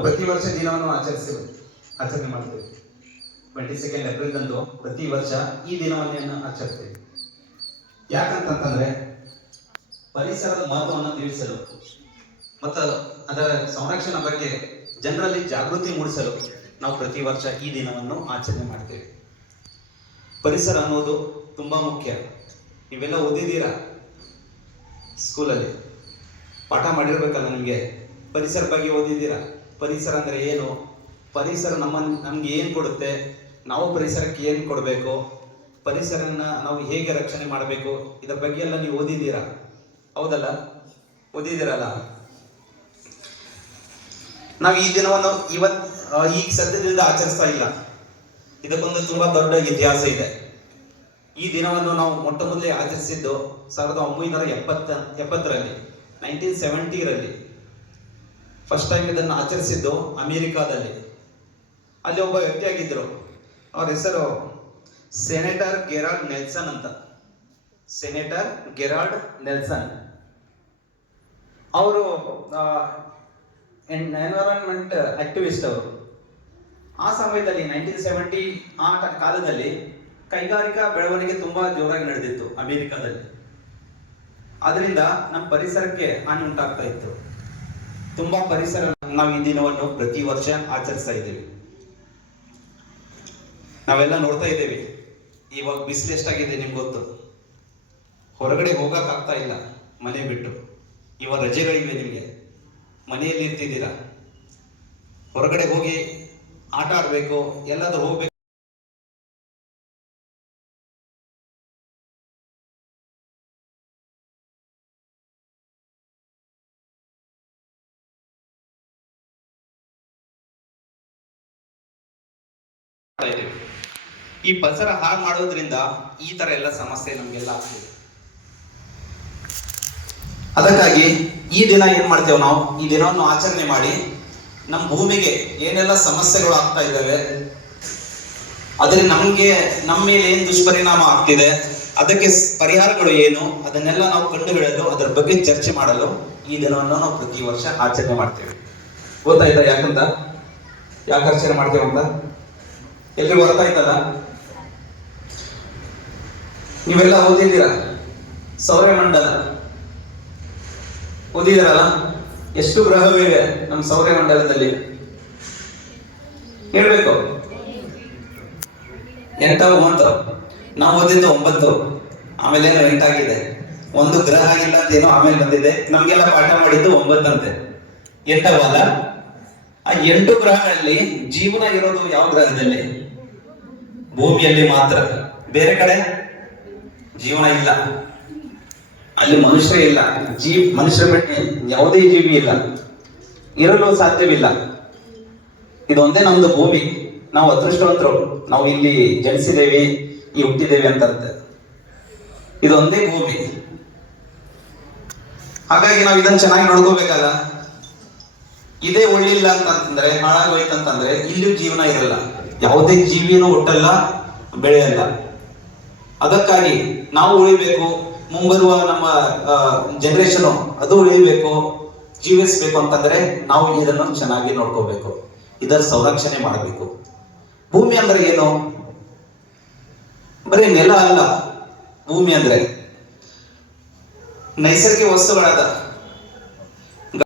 ಪ್ರತಿ ವರ್ಷ ದಿನವನ್ನು ಆಚರಿಸಿ, ಆಚರಣೆ ಮಾಡ್ತೇವೆ. ಟ್ವೆಂಟಿ ಸೆಕೆಂಡ್ ಏಪ್ರಿಲ್ ಪ್ರತಿ ವರ್ಷ ಈ ದಿನವನ್ನು ಆಚರಿಸ್ತೇವೆ. ಯಾಕಂತಂತಂದ್ರೆ ಪರಿಸರದ ಮಹತ್ವವನ್ನು ತಿಳಿಸಲು ಮತ್ತು ಅದರ ಸಂರಕ್ಷಣೆ ಬಗ್ಗೆ ಜನರಲ್ಲಿ ಜಾಗೃತಿ ಮೂಡಿಸಲು ನಾವು ಪ್ರತಿ ವರ್ಷ ಈ ದಿನವನ್ನು ಆಚರಣೆ ಮಾಡ್ತೇವೆ. ಪರಿಸರ ಅನ್ನೋದು ತುಂಬಾ ಮುಖ್ಯ. ನೀವೆಲ್ಲ ಓದಿದ್ದೀರಾ? ಸ್ಕೂಲಲ್ಲಿ ಪಾಠ ಮಾಡಿರ್ಬೇಕಲ್ಲ ನಿಮಗೆ? ಪರಿಸರ ಬಗ್ಗೆ ಓದಿದ್ದೀರಾ? ಪರಿಸರ ಅಂದ್ರೆ ಏನು? ಪರಿಸರ ನಮ್ಮ ನಮ್ಗೆ ಏನು ಕೊಡುತ್ತೆ? ನಾವು ಪರಿಸರಕ್ಕೆ ಏನು ಕೊಡಬೇಕು? ಪರಿಸರನ ನಾವು ಹೇಗೆ ರಕ್ಷಣೆ ಮಾಡಬೇಕು? ಇದರ ಬಗ್ಗೆ ಎಲ್ಲ ನೀವು ಓದಿದ್ದೀರಾ? ಹೌದಲ್ಲ? ಓದಿದ್ದೀರಲ್ಲ? ನಾವು ಈ ದಿನವನ್ನು ಇವತ್ ಆ, ಈಗ ಸದ್ಯದಿಂದ ಆಚರಿಸ್ತಾ ಇಲ್ಲ. ಇದಕ್ಕೊಂದು ತುಂಬಾ ದೊಡ್ಡ ಇತಿಹಾಸ ಇದೆ. ಈ ದಿನವನ್ನು ನಾವು ಮೊಟ್ಟ ಮೊದಲೇ ಆಚರಿಸಿದ್ದು ಸಾವಿರದ ಒಂಬೈನೂರ ಎಪ್ಪತ್ತ ಎಪ್ಪತ್ತರಲ್ಲಿ ನೈನ್ಟೀನ್ ಸೆವೆಂಟಿರಲ್ಲಿ ಫಸ್ಟ್ ಟೈಮ್ ಇದನ್ನು ಆಚರಿಸಿದ್ದು ಅಮೇರಿಕಾದಲ್ಲಿ. ಅಲ್ಲಿ ಒಬ್ಬ ವ್ಯಕ್ತಿಯಾಗಿದ್ದರು. ಅವ್ರ ಹೆಸರು ಸೆನೆಟರ್ ಗೆರಾಲ್ಡ್ ನೆಲ್ಸನ್ ಅಂತ. Senator Gerald Nelson. ಅವರು ಎನ್ವೈರನ್ಮೆಂಟ್ ಆಕ್ಟಿವಿಸ್ಟ್ ಅವರು. ಆ ಸಮಯದಲ್ಲಿ ನೈನ್ಟೀನ್ ಸೆವೆಂಟಿ ಆ ಕಾಲದಲ್ಲಿ ಕೈಗಾರಿಕಾ ಬೆಳವಣಿಗೆ ತುಂಬಾ ಜೋರಾಗಿ ನಡೆದಿತ್ತು ಅಮೆರಿಕಾದಲ್ಲಿ. ಅದರಿಂದ ನಮ್ಮ ಪರಿಸರಕ್ಕೆ ಹಾನಿ ಉಂಟಾಗ್ತಾ ಇತ್ತು. ತುಂಬಾ ಪರಿಸರ ನಾವು ಈ ದಿನವನ್ನು ಪ್ರತಿ ವರ್ಷ ಆಚರಿಸ್ತಾ ಇದ್ದೇವೆ. ನಾವೆಲ್ಲ ನೋಡ್ತಾ ಇದ್ದೇವೆ. ಇವಾಗ ಬಿಸಿಲು ಎಷ್ಟಾಗಿದೆ ನಿಮ್ಗೆ ಗೊತ್ತು? ಹೊರಗಡೆ ಹೋಗಕ್ ಆಗ್ತಾ ಇಲ್ಲ, ಮನೆ ಬಿಟ್ಟು. ಇವಾಗ ರಜೆಗಳಿವೆ ನಿಮಗೆ. ಮನೆಯಲ್ಲಿ ಇರ್ತಿದ್ದೀರಾ? ಹೊರಗಡೆ ಹೋಗಿ ಆಟ ಆಡಬೇಕು, ಎಲ್ಲಾದ್ರೂ ಹೋಗ್ಬೇಕು. ಇದ್ದೀವಿ. ಈ ಪರಿಸರ ಹಾಳು ಮಾಡೋದ್ರಿಂದ ಈ ತರ ಎಲ್ಲ ಸಮಸ್ಯೆ ನಮ್ಗೆಲ್ಲ ಆಗ್ತಿದೆ. ಅದಕ್ಕಾಗಿ ಈ ದಿನ ಏನ್ ಮಾಡ್ತೇವೆ ನಾವು? ಈ ದಿನವನ್ನು ಆಚರಣೆ ಮಾಡಿ ನಮ್ಮ ಭೂಮಿಗೆ ಏನೆಲ್ಲ ಸಮಸ್ಯೆಗಳು ಆಗ್ತಾ ಇದ್ದಾವೆ ಅದರಿಂದ ನಮ್ಗೆ ನಮ್ಮ ಮೇಲೆ ಏನ್ ದುಷ್ಪರಿಣಾಮ ಆಗ್ತಿದೆ, ಅದಕ್ಕೆ ಪರಿಹಾರಗಳು ಏನು, ಅದನ್ನೆಲ್ಲ ನಾವು ಕಂಡುಹಿಡಿಯಲು, ಅದರ ಬಗ್ಗೆ ಚರ್ಚೆ ಮಾಡಲು ಈ ದಿನವನ್ನು ನಾವು ಪ್ರತಿ ವರ್ಷ ಆಚರಣೆ ಮಾಡ್ತೇವೆ. ಗೊತ್ತಾಯ್ತಾ ಯಾಕಂತ? ಯಾಕೆ ಆಚರಣೆ ಮಾಡ್ತೇವೆ ಅಂತ? ಎಲ್ರಿಗೂ ಅರ್ಥ ಆಯ್ತಲ್ಲ? ನೀವೆಲ್ಲ ಓದಿದ್ದೀರಾ? ಸೌರಮಂಡಲ ಓದಿದಿರಲ್ಲ ಎಷ್ಟು ಗ್ರಹಗಳಿವೆ ನಮ್ಮ ಸೌರಮಂಡಲದಲ್ಲಿ ಹೇಳ್ಬೇಕು. ಎಂಟು ಒಂಬತ್ತು? ನಾವು ಓದಿದ್ದು ಒಂಬತ್ತು. ಆಮೇಲೆ ಏನೋ ಎಂಟಾಗಿದೆ ಒಂದು ಗ್ರಹ ಇಲ್ಲ ಅಂತ ಏನೋ ಆಮೇಲೆ ಬಂದಿದೆ. ನಮಗೆಲ್ಲ ಪಾಠ ಮಾಡಿದ್ದು ಒಂಬತ್ತಂತೆ. ಎಂಟವಲ್ಲ ಆ ಎಂಟು ಗ್ರಹಗಳಲ್ಲಿ ಜೀವನ ಇರೋದು ಯಾವ ಗ್ರಹದಲ್ಲಿ? ಭೂಮಿಯಲ್ಲಿ ಮಾತ್ರ. ಬೇರೆ ಕಡೆ? ಜೀವನ ಇಲ್ಲ. ಅಲ್ಲಿ ಮನುಷ್ಯ ಇಲ್ಲ. ಜೀವ ಮನುಷ್ಯರ ಬಿಟ್ಟು ಯಾವುದೇ ಜೀವಿ ಇಲ್ಲ. ಇರಲು ಸಾಧ್ಯವಿಲ್ಲ. ಇದೊಂದೇ ನಮ್ದು ಭೂಮಿ. ನಾವು ಅದೃಷ್ಟವಂತರು. ನಾವು ಇಲ್ಲಿ ಜನಿಸಿದ್ದೇವೆ, ಈ ಹುಟ್ಟಿದ್ದೇವೆ ಅಂತ. ಇದೊಂದೇ ಭೂಮಿ. ಹಾಗಾಗಿ ನಾವು ಇದನ್ನ ಚೆನ್ನಾಗಿ ನೋಡ್ಕೋಬೇಕಲ್ಲ ಇದೇ ಒಳ್ಳಿಲ್ಲ ಅಂತಂದ್ರೆ, ಹಾಳಾಗೋಯ್ತಂತಂದ್ರೆ ಇಲ್ಲೂ ಜೀವನ ಇರಲ್ಲ. ಯಾವುದೇ ಜೀವಿನೂ ಹುಟ್ಟಲ್ಲ, ಬೆಳೆಯಲ್ಲ. ಅದಕ್ಕಾಗಿ ನಾವು ಉಳಿಬೇಕು, ಮುಂಬರುವ ನಮ್ಮ ಜನರೇಷನ್ ಅದು ಉಳಿಬೇಕು, ಜೀವಿಸಬೇಕು ಅಂತಂದ್ರೆ ನಾವು ಇದನ್ನು ಚೆನ್ನಾಗಿ ನೋಡ್ಕೋಬೇಕು, ಇದರ ಸಂರಕ್ಷಣೆ ಮಾಡಬೇಕು. ಭೂಮಿ ಅಂದ್ರೆ ಏನು? ಬರೀ ನೆಲ ಅಲ್ಲ, ಭೂಮಿ ಅಂದ್ರೆ. ನೈಸರ್ಗಿಕ ವಸ್ತುಗಳಾದ